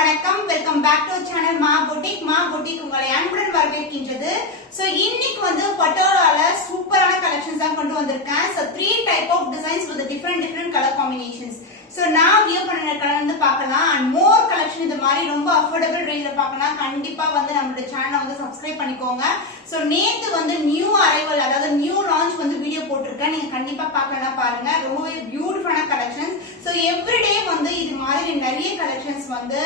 வணக்கம் welcome back to channel மா boutique உங்களை அன்புடன் வரவேற்கின்றது. சோ இன்னைக்கு வந்து பட்டோலால சூப்பரான கலெக்ஷன்ஸ் தான் கொண்டு வந்திருக்கேன். So 3 type of designs with different colour combinations. So நான் வியூ பண்ண கலர் வந்து பார்க்கலாம். அண்ட் மோர் கலெக்ஷன் இந்த மாதிரி ரொம்ப அஃபோர்டபிள் ரேஞ்சில பார்க்கலாம். கண்டிப்பா வந்து நம்மளுடைய சேனலை வந்து சப்ஸ்கிரைப் பண்ணிக்கோங்க. சோ நேத்து வந்து நியூ அரைவல் அதாவது நியூ லான்ச் வந்து வீடியோ போட்டிருக்கேன். நீங்க கண்டிப்பா பார்க்கலாம் பாருங்க. ரொம்பவே பியூட்டிஃபுல்லான கலெக்ஷன்ஸ். சோ எவ்ரிடே வந்து இது மாதிரி நிறைய கலெக்ஷன்ஸ் வந்து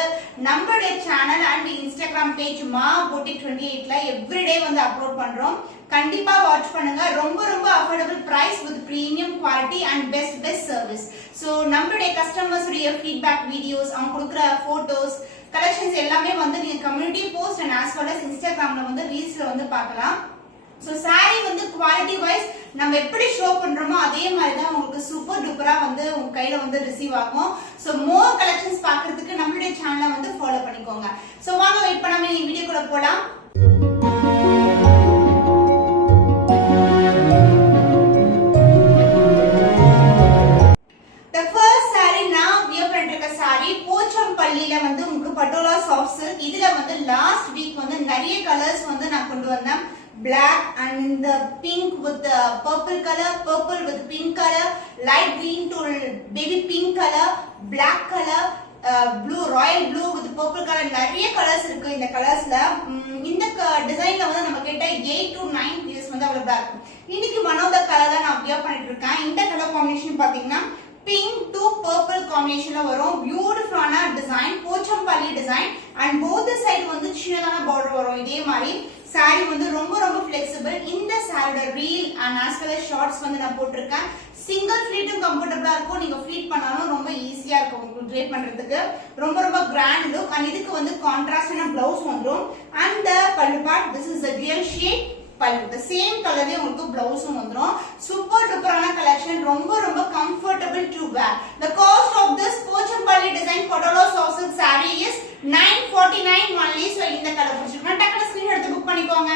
நம்மளுடைய channel and Instagram page Maa boutique 28ல எவ்ரிடே வந்து அப்லோட் பண்றோம். கண்டிப்பா வாட்ச் பண்ணுங்க. ரொம்ப affordable price with premium quality and best service. So நம்மளுடைய கஸ்டமர்ஸ் உடைய ஃபீட்பேக் வீடியோஸ், அவங்க கொடுக்குற போட்டோஸ், கலெக்ஷன்ஸ் எல்லாமே வந்து நீங்க community post and as well as இன்ஸ்டாகிராம்ல வந்து ரீல்ஸ்ல வந்து பார்க்கலாம். சோ சாரி வந்து குவாலிட்டி வைஸ் நம்ம எப்படி ஷோ பண்றோமோ அதே மாதிரி தான் உங்களுக்கு சூப்பர் டூப்பரா வந்து உங்க கையில வந்து ரிசீவ் ஆகும். சோ மோர் கலெக்ஷன்ஸ் பார்க்கிறதுக்கு நம்மளுடைய சேனலை வந்து ஃபாலோ பண்ணிக்கோங்க. சோ வாங்க வெயிட் பண்ணாம இந்த வீடியோக்குள்ள போலாம். பள்ளியில வந்து உங்களுக்கு பட்டோலா சாஃப்ட் சில்க். இதுல வந்து லாஸ்ட் வீக் வந்து நிறைய கலர்ஸ் வந்து நான் கொண்டு வந்தேன். Black and இந்த pink with purple color, purple with pink color, light green to baby pink color, black color, blue royal blue with purple color. நிறைய கலர்ஸ் இருக்கு இந்த கலர்ஸ்ல. இந்த டிசைன்ல வந்து நம்ம கிட்ட 8 to 9 பீசஸ் வந்து அவைலபிளா இருக்கு. இன்னைக்கு ஒன் ஆஃப் த கலர் தான் நான் வியர் பண்ணிட்டு இருக்கேன். இந்த கலர் காம்பினேஷன் பாத்தீங்கன்னா பிங்க் டு பர்பிள் காம்பினேஷன்ல வரும். பியூட்டிஃபுல்லான design, Pochampalli design and both side வந்து சின்னதான பார்டர் வரும். இதே மாதிரி சாரி வந்து ரொம்ப ஃபிளெக்சிபிள். இந்த சாரியோட reel and as well as shorts வந்து நான் போட்டிருக்கேன். சிங்கிள் ஃபிளீட்டும் கம்ஃபர்டபிளா இருக்கும். நீங்க ஃபிளீட் பண்ணாலும் ரொம்ப ஈஸியா இருக்கும் உங்களுக்கு ட்ரே பண்றதுக்கு. ரொம்ப கிராண்ட் லுக். அண்ட் இதுக்கு வந்து கான்ட்ராஸ்டான பிளவுஸ் வந்துரும். அண்ட் த பல்லு part, this is a real shade பல்லு. the same கலரே உங்களுக்கு பிளவுஸும் வந்துரும். சூப்பர் டூப்பரான கலெக்ஷன். ரொம்ப comfortable to wear. the cost of this Pochampally design patola soft silk saree is 949 only. so இந்த கலர் பிடிச்சிருக்கா டக்குனு ஸ்கிரீன் எடுத்து புக் பண்ணிக்கோங்க.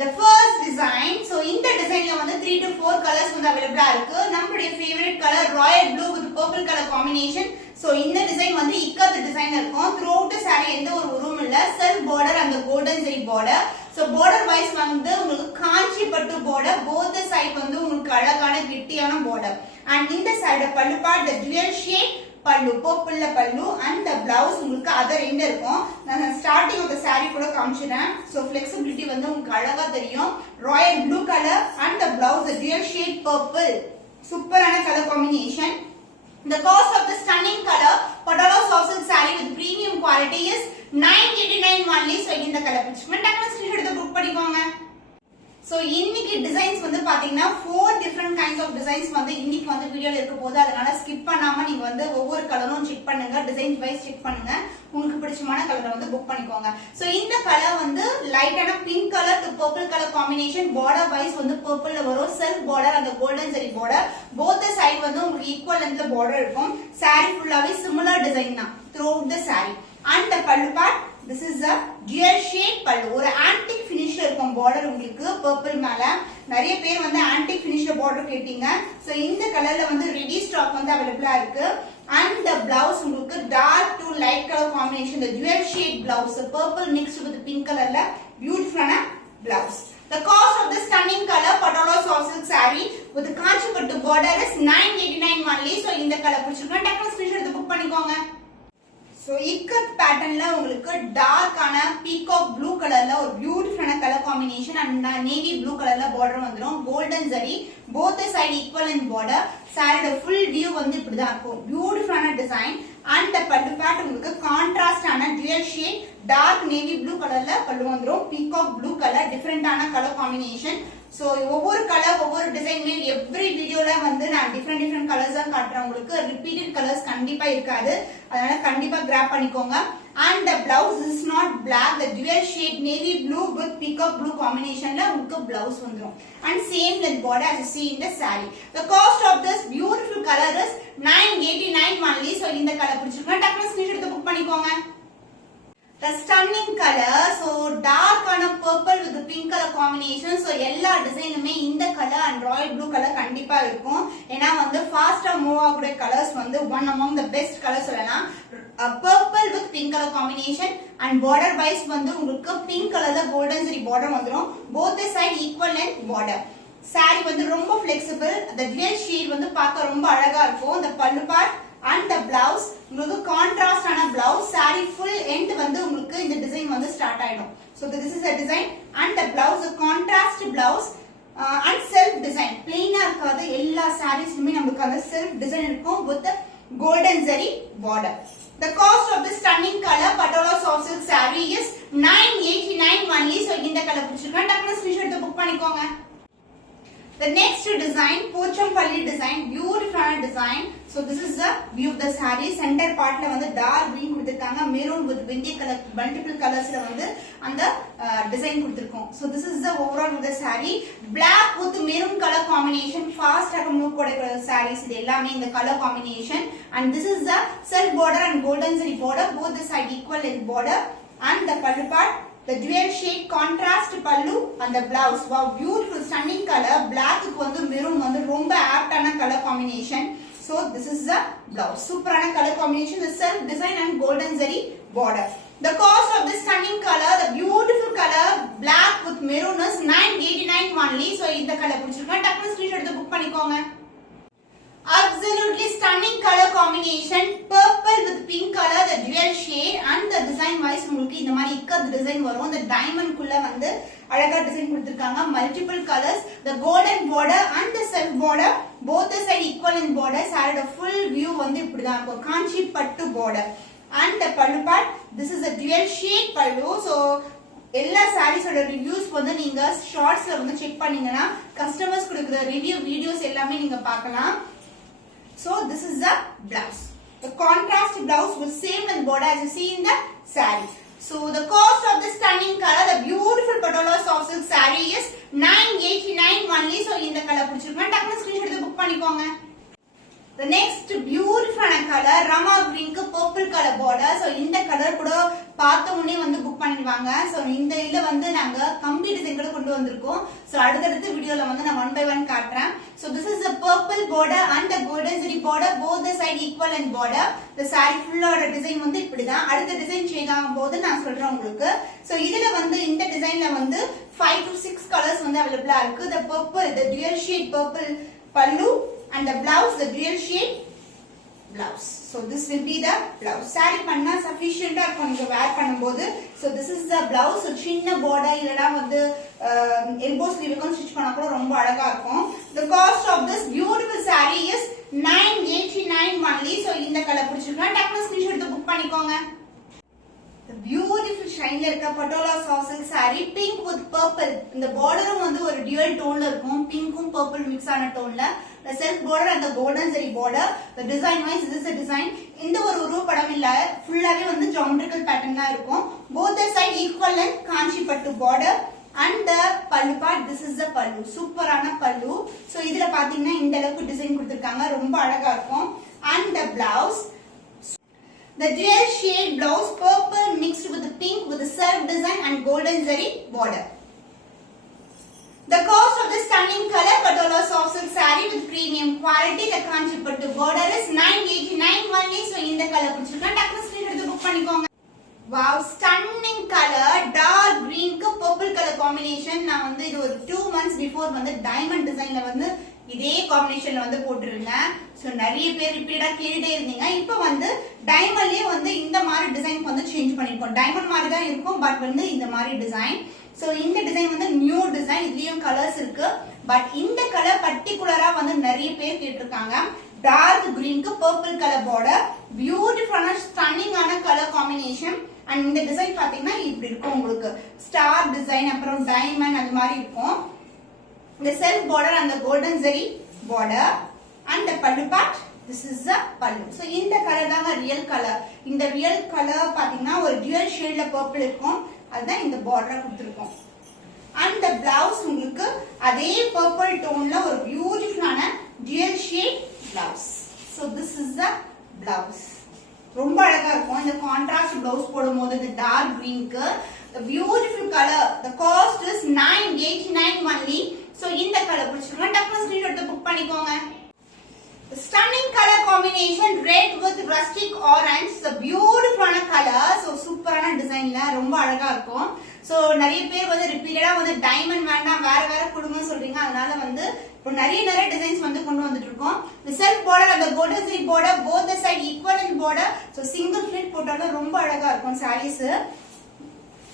the first design, so இந்த டிசைன்ல வந்து 3 to 4 கலர்ஸ் வந்து அவைலபிளா இருக்கு. நம்மளுடைய favourite colour royal blue with purple colour combination. So இந்த டிசைன் வந்து இக்கத் டிசைன் இருக்கும். த்ரூ அவுட் saree எந்த ஒரு உருவம் இல்ல. செல்ஃப் பார்டர் அந்த golden zari border. So border wise வந்து உங்களுக்கு காஞ்சி பட்டு பார்டர். போத் சைடு வந்து உங்களுக்கு அழகான கெட்டியான பார்டர். அண்ட் இந்த சைடு பல்லு பார்ட் the dual shade பல்லு, பர்பிள்ல பல்லு. அண்ட் the blouse உங்களுக்கு அதர் எண்ட் இருக்கும். நான் ஸ்டார்டிங் ஆஃப் the saree கூட காமிச்சறேன். சோ flexibility வந்து உங்களுக்கு அழகா தெரியும். Royal blue colour and the blouse the dual shade purple. சூப்பரான colour combination. The cost of the stunning color Patola soft silk saree with premium quality is 989 only. so இந்த கலர் பிடிச்சிருக்கா டக்குனு ஸ்கிரீன் எடுத்து புக் பண்ணிக்கோங்க. சோ இன்னைக்கு designs வந்து பாத்தீங்கன்னா 4 டிஃபரண்ட் கைண்ட்ஸ் ஆஃப் டிசைன்ஸ் வந்து இன்னைக்கு வந்து வீடியோல இருக்க போது. அதனால ஸ்கிப் பண்ணாம நீங்க வந்து ஒவ்வொரு கலரும் செக் பண்ணுங்க. டிசைன்ஸ் வைஸ் செக் பண்ணுங்க. உங்களுக்கு பிடிச்சமான கலரை வந்து புக் பண்ணிக்கோங்க. சோ இந்த கலர் வந்து லைட்டான pink colour to purple colour combination. Border wise வந்து பர்பிள்ல வரும். செல்ஃப் பார்டர் அந்த golden zari border. Both side வந்து உங்களுக்கு ஈக்குவல் லென்த்ல பார்டர் இருக்கும். saree ஃபுல்லாவே சிமிலர் டிசைன் தான் throughout the saree. and the pallu part, this is a dual shade pallu. ஒரு antique finishல இருக்கும் border உங்களுக்கு purple மேல. நிறைய பேர் வந்து antique finishல border கேட்டீங்க. சோ இந்த கலர்ல வந்து ரெடி ஸ்டாக் வந்து அவேலபிளா இருக்கு. and the blouse உங்களுக்கு dark to light color combination, the dual shade blouse, purple mixed with pink colorல beautiful blouse. The cost of this stunning color Patola soft silk saree with காஞ்சிபட்டு border is 989 only. so இந்த கலர் பிடிச்சிருக்கா டக்குனு screen எடுத்து book பண்ணிக்கோங்க. So ikat பேட்டர்ன்ல உங்களுக்கு டார்க்கான peacock blue கலர்ல ஒரு பியூட்டிஃபுல்லான colour combination and navy blue கலர்ல பார்டர் வந்துரும். Golden zari both side equal in border. சாரியோட ஃபுல் வியூ வந்து இப்படிதான் இருக்கும். பியூட்டிஃபுல்லான டிசைன். அண்ட் பல்லு பார்ட் உங்களுக்கு கான்ட்ராஸ்டான dual shade dark navy blue கலர்ல பல்லு வந்துரும். பீகாக் ப்ளூ கலர் டிஃபரெண்டான கலர் காம்பினேஷன். சோ ஒவ்வொரு கலர் ஒவ்வொரு டிசைன்மே எவ்ரி வீடியோல வந்து நான் டிஃபரெண்ட் கலர்ஸ் தான் காட்டுறேன். உங்களுக்கு ரிப்பீட்டட் கலர்ஸ் கண்டிப்பா இருக்காது. அதனால கண்டிப்பா கிராப் பண்ணிக்கோங்க. and the blouse is not black, the dual shade navy blue with peacock blue combinationல உங்களுக்கு blouse வந்துரும். and same length border as you see in the saree. the cost of this beautiful color is 989 only. so இந்த கலர் பிடிச்சிருக்கா டக்குனு screen எடுத்து book பண்ணிக்கோங்க. The stunning color, so dark on a purple with the pink color combination. So எல்லா டிசைனுமே இந்த colour and royal blue color கண்டிப்பா இருக்கும். ஏன்னா வந்து ஃபாஸ்டா மூவ் ஆகக்கூடிய கலர்ஸ் வந்து one among the best colors சொல்லலாம். Purple with pink color combination and border wise வந்து உங்களுக்கு pink colorல golden zari border வந்துரும். Both the side equal length border. Saree வந்து ரொம்ப flexible. The dual shade வந்து பார்க்க ரொம்ப அழகா இருக்கும். The pallu part and the blouse உங்களுக்கு கான்ட்ராஸ்ட் ஆன blouse saree full end வந்து உங்களுக்கு இந்த டிசைன் வந்து ஸ்டார்ட் ஆயிடும். So this is a design and the blouse a contrast blouse and self design plain இருக்காது. எல்லா sareesமே நமக்கு அந்த self design இருக்கும் with the golden zari border. The cost of this stunning color patola soft silk saree is 989 only. So இந்த கலர் பிடிச்சிருக்கா டக்குனு screenshot எடுத்து புக் பண்ணிக்கோங்க. The next design, Pochampalli design, beautiful design. So this is the view of the saree. Center part la வந்து dark green கொடுத்திருக்காங்க, maroon with windy color, multiple colors la வந்து அந்த design கொடுத்திருக்கோம். So this is the overall of the saree. Black with maroon color combination, fast ஆக move கூடிய sarees இது எல்லாமே இந்த color combination. And this is the self border and golden zari border, both the side equal length border. And the pallu part, the dual shade contrast pallu and the blouse. Wow, beautiful stunning color. Black க்கு வந்து maroon வந்து ரொம்ப apt ஆன color combination. So this is the blouse. Super ஆன color combination, the self design and golden zari border. The cost of this stunning color, the beautiful color black with maroon is 989 only. So இந்த கலர் பிடிச்சிருக்கா டக்குனு screenshot எடுத்து book பண்ணிக்கோங்க. Absolutely stunning color combination, purple with pink color, the dual shade and the design wise உங்களுக்கு இந்த மாதிரி ikat design வரும். இந்த டைமண்ட் குள்ள வந்து அழகா டிசைன் கொடுத்திருக்காங்க, multiple colors, the golden border and the self border, both the side equal in border. saree full view வந்து இப்படி தான் இருக்கும், காஞ்சி பட்டு border. And the pallu part, this is a dual shade pallu. So எல்லா சாரீஸோட reviews வந்து நீங்க ஷார்ட்ஸ்ல வந்து check பண்ணீங்கன்னா கஸ்டமர்ஸ் கொடுக்கிற ரிவ்யூ வீடியோஸ் எல்லாமே நீங்க பார்க்கலாம். So this is the blouse. The contrast blouse with same length border as you see in the saree. So the cost of this stunning color, the beautiful patola soft silk saree is 989 only. So இந்த கலர் பிடிச்சிருக்கா டக்குனு screenshot எடுத்து book பண்ணிக்கோங்க. The next beautiful color, Rama green க்கு purple color border. So இந்த colour கூட பார்த்த உடனே வந்து புக் பண்ணிடுவாங்க. So இந்த இல்ல வந்து நாங்க கம்பி டிசைன் கூட கொண்டு வந்திருக்கோம். So அடுத்தடுத்த வீடியோல வந்து நான் one by one காட்றேன். So this is the purple border and the golden zari border, both the side equal and border. The saree full ஓட டிசைன் வந்து இப்படிதான். அடுத்த டிசைன் சேஞ்ச் ஆகும்போது நான் சொல்றேன் உங்களுக்கு. So இதுல வந்து இந்த டிசைன்ல வந்து 5 to 6 கலர்ஸ் வந்து அவேலபிளா இருக்கு. The purple, the dual shade purple pallu and the blouse, the dual shade blouse. So this will be the blouse. saree பண்ணா sufficient-ஆ இருக்கும் நீங்க wear பண்ணும்போது. So this is the blouse. So சின்ன border இல்லனா வந்து elbow sleeve-க்கு stitch பண்ணா கூட ரொம்ப அழகா இருக்கும். The cost of this beautiful saree is 989 only. So இந்த கலர் பிடிச்சிருக்கா டக்குனு ஸ்கிரீன்ஷாட் எடுத்து புக் பண்ணிக்கோங்க. The beautiful shine இருக்க patola soft silk saree, pink with purple. இந்த border-ம் வந்து ஒரு dual tone-ல இருக்கும், pink-ம் purple mix ஆன tone-ல. The self border and the golden zari border. The design wise this is a design. இந்த ஒரு உருவப்படம் இல்ல, ஃபுல்லாவே வந்து geometrical pattern தான் இருக்கும். Both the side equal length காஞ்சி பட்டு border and the pallu part, this is the pallu. சூப்பரான pallu. So இதுல பாத்தீங்கன்னா இந்த அளவுக்கு டிசைன் கொடுத்திருக்காங்க, ரொம்ப அழகா இருக்கும். And the blouse, the dual shade blouse, purple mixed with the pink with the self design and golden zari border. The cost of this stunning color patola soft silk saree with premium quality, the kanchi pattu border is 989 only. So இந்த கலர் பிடிச்சிருக்கா டக்குனு screenshot எடுத்து book பண்ணிக்கோங்க. Wow, stunning color, dark green க்கு purple color combination. நான் வந்து இது ஒரு 2 months before வந்து diamond designல வந்து இதே காம்பினேஷன்ல வந்து போட்டுருந்தேன். சோ நிறைய பேர் ரிப்பீட்டடா கேட்டுட்டே இருந்தீங்க. இப்போ வந்து டைமண்ட்லயே வந்து இந்த மாதிரி டிசைன் வந்து சேஞ்ச் பண்ணிருக்கோம். டைமண்ட் மாதிரி தான் இருக்கும், பட் வந்து இந்த மாதிரி டிசைன். சோ இந்த டிசைன் வந்து நியூ டிசைன், இதுலயும் கலர்ஸ் இருக்கு. பட் இந்த கலர் பர்టిక్యులரா வந்து நிறைய பேர் கேட்டிருக்காங்க. டார்க் கிரீனுக்கு பர்பிள் கலர் பார்டர், பியூட்டிஃபுல்லான ஸ்டன்னிங்கான கலர் காம்பினேஷன். அண்ட் இந்த டிசைன் பாத்தீங்கன்னா இப்படி இருக்கும், உங்களுக்கு ஸ்டார் டிசைன் அப்புறம் டைமண்ட் அது மாதிரி இருக்கும். The self border and the golden zari border and the pallu part, this is the pallu. So இந்த கலர் தாங்க ரியல் கலர். இந்த ரியல் கலர் பாத்தீங்கன்னா ஒரு dual shadeல purple இருக்கும், அதுதான் இந்த பார்டர் கொடுத்திருக்கோம். And the blouse உங்களுக்கு அதே purple toneல ஒரு பியூட்டிஃபுல்லான dual shade blouse. So this is the blouse. ரொம்ப அழகா இருக்கும் இந்த கான்ட்ராஸ்ட் பிளவுஸ் போடும்போது இந்த டார்க் கிரீனுக்கு beautiful colour the cost is 989 only so இந்த கலர் பிடிச்சிருக்கா டக்குனு ஸ்கிரீன்ஷாட் எடுத்து புக் பண்ணிக்கோங்க stunning color combination red with rustic orange the beautiful ஆன color so சூப்பரான டிசைன்ல ரொம்ப அழகா இருக்கும் so நிறைய பேர் வந்து ரிப்பீட்டடா வந்து டைமண்ட் வேண்டாம் வேற வேற கொடுங்க சொல்றீங்க அதனால வந்து இப்போ நிறைய டிசைன்ஸ் வந்து கொண்டு வந்துட்டு இருக்கோம் the self border and the golden zari border both the side equivalent border so single slit போட்டாலும் ரொம்ப அழகா இருக்கும் sarees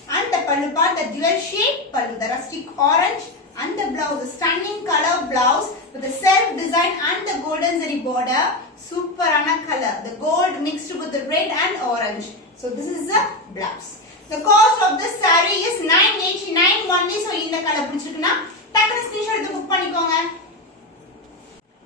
and the pallu part the dual shade pallu the rustic orange and the blouse the stunning color blouse with the self design and the golden zari border super ana color the gold mixed with the red and orange so this is the blouse the cost of this saree is 989 only so இந்த colour பிடிச்சிருக்குனா டக்குனு screenshot எடுத்து book பண்ணிக்கோங்க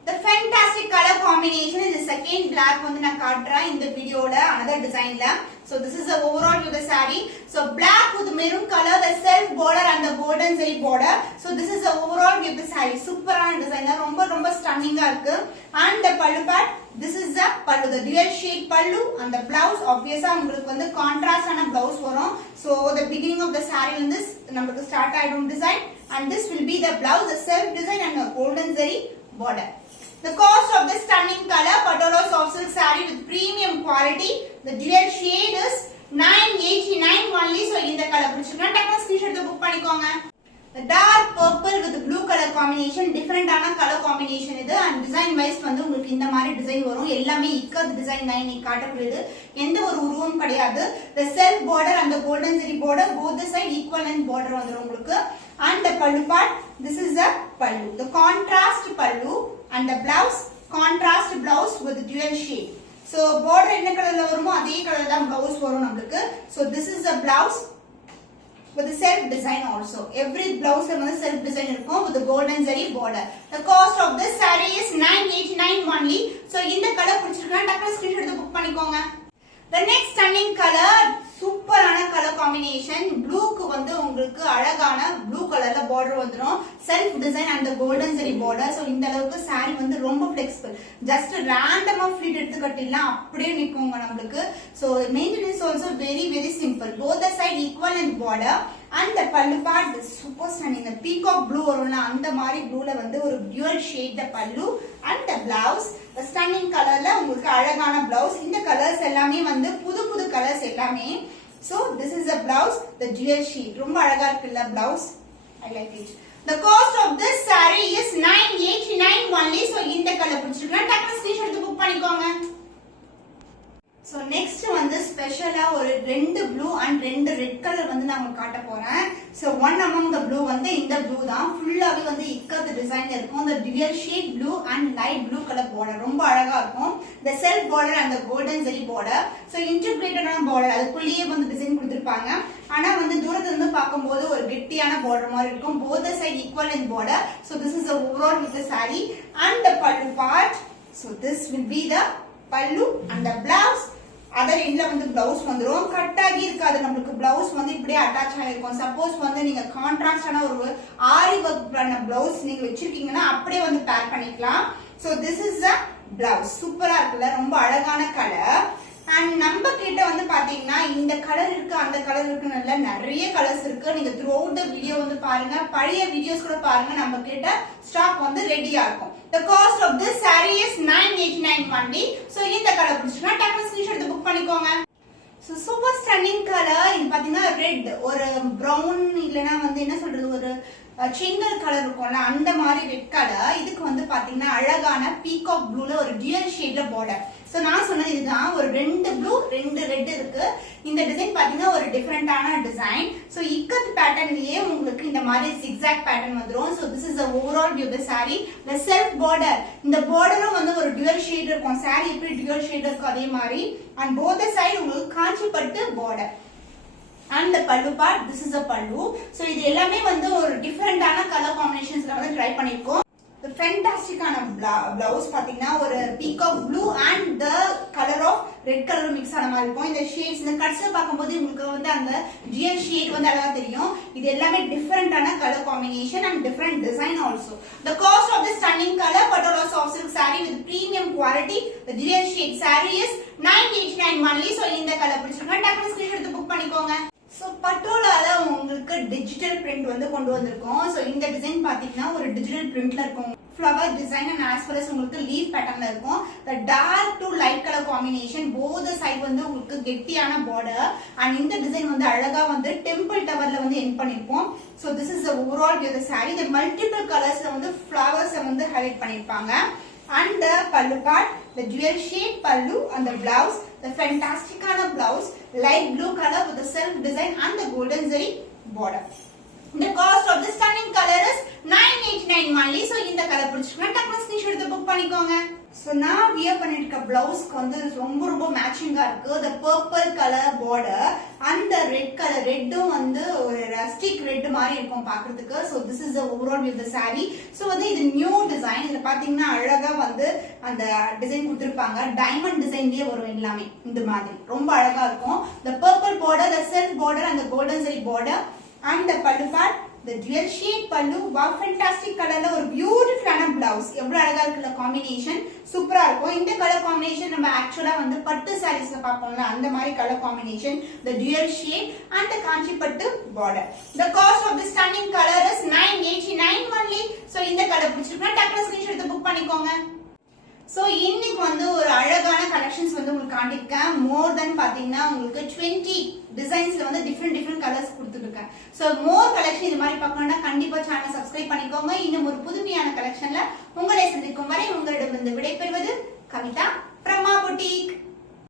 the fantastic color combination is the second black வந்து நான் காட்றேன் இந்த வீடியோல another designல so this is the overall view of the saree so black with maroon color the self border and the golden zari border so this is the overall view of the saree சூப்பரான design ரொம்ப ஸ்டன்னிங்கா இருக்கு and the pallu part this is the pallu the dual shade pallu and the blouse obviously உங்களுக்கு வந்து contrast ஆன blouse வரும் so the beginning of the saree வந்து நமக்கு start ஆயிடும் design and this will be the blouse the self design and the golden zari border the cost of this stunning color Patola soft silk saree with premium quality the dual shade is 989 only so இந்த கலர் பிடிச்சிருக்கா டக்குனு screenshot எடுத்து book பண்ணிக்கோங்க the dark purple with the blue color combination different ஆன color combination இது and design wise வந்து உங்களுக்கு இந்த மாதிரி டிசைன் வரும் எல்லாமே இக்கத் டிசைன் தான் இன்னைக்கு காட்டக்கூடியது எந்த ஒரு உருவம் கிடையாது the self border and the golden zari border both the side equivalent border வந்துரும் உங்களுக்கு and the pallu part this is the pallu the contrast pallu and the blouse contrast blouse with dual shade so border என்ன கலர்ல வருமோ அதே கலர்ல தான் blouse வரும் நமக்கு so this is the blouse with the self design also every blouse la வந்து self design இருக்கும் with the golden zari border the cost of this saree is 989 only so இந்த கலர் பிடிச்சிருக்கா டக்குனு ஸ்கிரீன்ஷாட் எடுத்து புக் பண்ணிக்கோங்க the next stunning color சூப்பரான colour combination ப்ளூக்கு வந்து உங்களுக்கு அழகான ப்ளூ கலர்ல border வந்துரும் self design and the golden zari border so இந்த அளவுக்கு saree வந்து ரொம்ப flexible just randomly ஃப்ளீட் எடுத்து கட்டிடலாம் அப்படியே நிக்குங்க நமக்கு so maintenance also very simple both the side equal and border and the pallu part is super stunning the peacock blue வரும்ல அந்த மாதிரி ப்ளூல வந்து ஒரு dual shade the pallu and the blouse the stunning colorல உங்களுக்கு அழகான blouse இந்த colours எல்லாமே வந்து புது கலர்ஸ் எல்லாமே so this is the blouse the dual shade ரொம்ப அழகா இருக்குல்ல blouse I like it the cost of this saree is 989 only so இந்த கலர் பிடிச்சிருக்கா டக்குனு ஸ்கிரீன்ஷாட் எடுத்து புக் பண்ணிக்கோங்க so next வந்து ஸ்பெஷலா ஒரு ரெண்டு blue and ரெண்டு red color வந்து நான் உங்களுக்கு காட்ட போறேன் so one among the blue வந்து இந்த blue தான் ஃபுல்லாவே வந்து இக்கத் டிசைன்ல இருக்கும் the dual shade blue and light blue color border ரொம்ப அழகா இருக்கும் the self border and the golden zari border so integrated ஆன border அதுக்குள்ளேயே வந்து டிசைன் கொடுத்திருப்பாங்க ஆனா வந்து தூரத்துல இருந்து பாக்கும்போது ஒரு கெட்டியான border மாதிரி இருக்கும் both the side equal in border so this is the overall with the saree and the pallu part so this will be the pallu and the blouse other எண்ட்ல வந்து பிளவுஸ் வந்துரும் கட் ஆகி இருக்காது நமக்கு blouse வந்து இப்படியே attach ஆகிருக்கும் suppose வந்து நீங்க கான்ட்ராஸ்டான ஒரு ஆரி வர்க் பண்ண பிளவுஸ் நீங்க வச்சிருக்கீங்கன்னா அப்படியே வந்து பேர் பண்ணிக்கலாம் so this is the blouse சூப்பரா இருக்குல்ல ரொம்ப அழகான கலர் அண்ட் நம்ம கிட்ட வந்து பாத்தீங்கன்னா இந்த கலர் இருக்கு அந்த கலர் இருக்குன்னு நிறைய கலர்ஸ் இருக்கு நீங்க த்ரூ அவுட் தி வீடியோ வந்து பாருங்க பழைய வீடியோஸ் கூட பாருங்க நம்ம கிட்ட ஸ்டாக் வந்து ரெடியா இருக்கும் the cost of this saree is 989 only so இந்த கலர் பிடிச்சிருந்தா டக்குனு ஸ்கிரீன்ஷாட் எடுத்து புக் பண்ணிக்கோங்க so super stunning color இது பாத்தீங்கன்னா ரெட் ஒரு பிரவுன் இல்லனா வந்து என்ன சொல்றது ஒரு செங்கல் கலர் இருக்கும்ல அந்த மாதிரி ரெட் கலர் இதுக்கு வந்து பாத்தீங்கன்னா அழகான பீகாக் ப்ளூல ஒரு டியூல் ஷேட்ல border சோ நான் சொன்னது இதுதான் ஒரு ரெண்டு ப்ளூ ரெண்டு ரெட் இருக்கு இந்த டிசைன் பாத்தீங்கன்னா ஒரு டிஃபரண்டான டிசைன் சோ இக்கத் பேட்டர்ன்லயே உங்களுக்கு இந்த மாதிரி zigzag பேட்டர்ன் வந்துரும் so this is the overall view of the saree the self border இந்த borderம் வந்து ஒரு டியூல் ஷேட் இருக்கும் saree எப்படி டியூல் ஷேட் இருக்கும் அதே மாதிரி and both the side உங்களுக்கு காஞ்சி பட்டு border and the pallu part this is a pallu so இது எல்லாமே வந்து ஒரு டிஃபரண்டான கலர் காம்பினேஷன்ஸ்ல வந்து ட்ரை பண்ணிருக்கோம் the fantastic ஆன blouse பாத்தீங்கன்னா ஒரு peacock blue and the color of red color mix ஆன மாதிரி இருக்கும் இந்த ஷேட்ஸ் இந்த கட்ஸ்ல பாக்கும்போது உங்களுக்கு வந்து அந்த dual shade வந்து அழகா தெரியும் இது எல்லாமே டிஃபரண்டான colour combination and different design also the cost of this stunning color Patola soft silk saree with premium quality the dual shade saree is 989 பிடிச்சிருக்குன்னா டக்குனு ஸ்கிரீன்ஷாட் எடுத்து புக் பண்ணிக்கோங்க. சோ பட்டோலால உங்களுக்கு டிஜிட்டல் பிரிண்ட் வந்து கொண்டு வந்திருக்கோம். சோ இந்த டிசைன் பாத்தீங்கன்னா ஒரு டிஜிட்டல் பிரிண்ட்ல இருக்கும். Flower design and as well as உங்களுக்கு லீஃப் பேட்டர்ன்ல இருக்கும். the dark to light color combination both the side வந்து உங்களுக்கு கெட்டியான border and இந்த டிசைன் வந்து அழகா வந்து டெம்பிள் டவர்ல வந்து எண்ட் பண்ணிருப்போம். so this is the overall view of the saree. the multiple colorsல வந்து flowers வந்து ஹைலைட் பண்ணிருப்பாங்க. and the pallu part, the dual shade pallu and the blouse, the fantastic blouse, light blue color with the self design and the golden zari border. The cost of this stunning color is 989 only. So இந்த கலர் பிடிச்சிருக்கா டக்குனு screenshot எடுத்து book பண்ணிக்கோங்க. So நான் wear பண்ணிருக்க பிளவுஸ்க்கு வந்து ரொம்ப மேட்சிங்கா இருக்கு. the purple color border and the red color ரெட்டும் வந்து ஒரு ரஸ்டிக் ரெட் மாதிரி இருக்கும் பார்க்கிறதுக்கு. so this is the overall view of the saree. so வந்து இது நியூ டிசைன். இதுல பாத்தீங்கன்னா அழகா வந்து அந்த டிசைன் கொடுத்திருப்பாங்க. டைமண்ட் டிசைன்லயே வரும் எல்லாமே இந்த மாதிரி ரொம்ப அழகா இருக்கும். the purple border, the self border and the golden zari border and the pallu part, the dual shade pallu. wow, fantastic colorல ஒரு பியூட்டிஃபுல்லான blouse. எவ்வளவு அழகா இருக்குல்ல காம்பினேஷன், சூப்பரா இருக்கும். இந்த கலர் காம்பினேஷன் நம்ம ஆக்சுவலா வந்து பட்டு சாரீஸ்ல பாப்போம்ல அந்த மாதிரி colour combination. the dual shade and the காஞ்சி பட்டு border. the cost of this stunning color is 989 only. so இந்த கலர் பிடிச்சிருக்கா டக்குனு ஸ்கிரீன்ஷாட் எடுத்து புக் பண்ணிக்கோங்க. சோ இன்னைக்கு வந்து ஒரு அழகான கலெக்ஷன்ஸ் வந்து உங்களுக்கு காட்டிருக்கேன். மோர் தென் பாத்தீங்கன்னா உங்களுக்கு 20 டிசைன்ஸ்ல வந்து டிஃபரெண்ட் கலர்ஸ் கொடுத்துருக்கேன். சோ மோர் கலெக்ஷன் இது மாதிரி பார்க்கணும்னா கண்டிப்பா சேனல் சப்ஸ்கிரைப் பண்ணிக்கோங்க. இன்னும் ஒரு புதுமையான கலெக்ஷன்ல உங்களை சந்திக்கும் வரை உங்களிடம் விடைபெறுவது கவிதா from our boutique.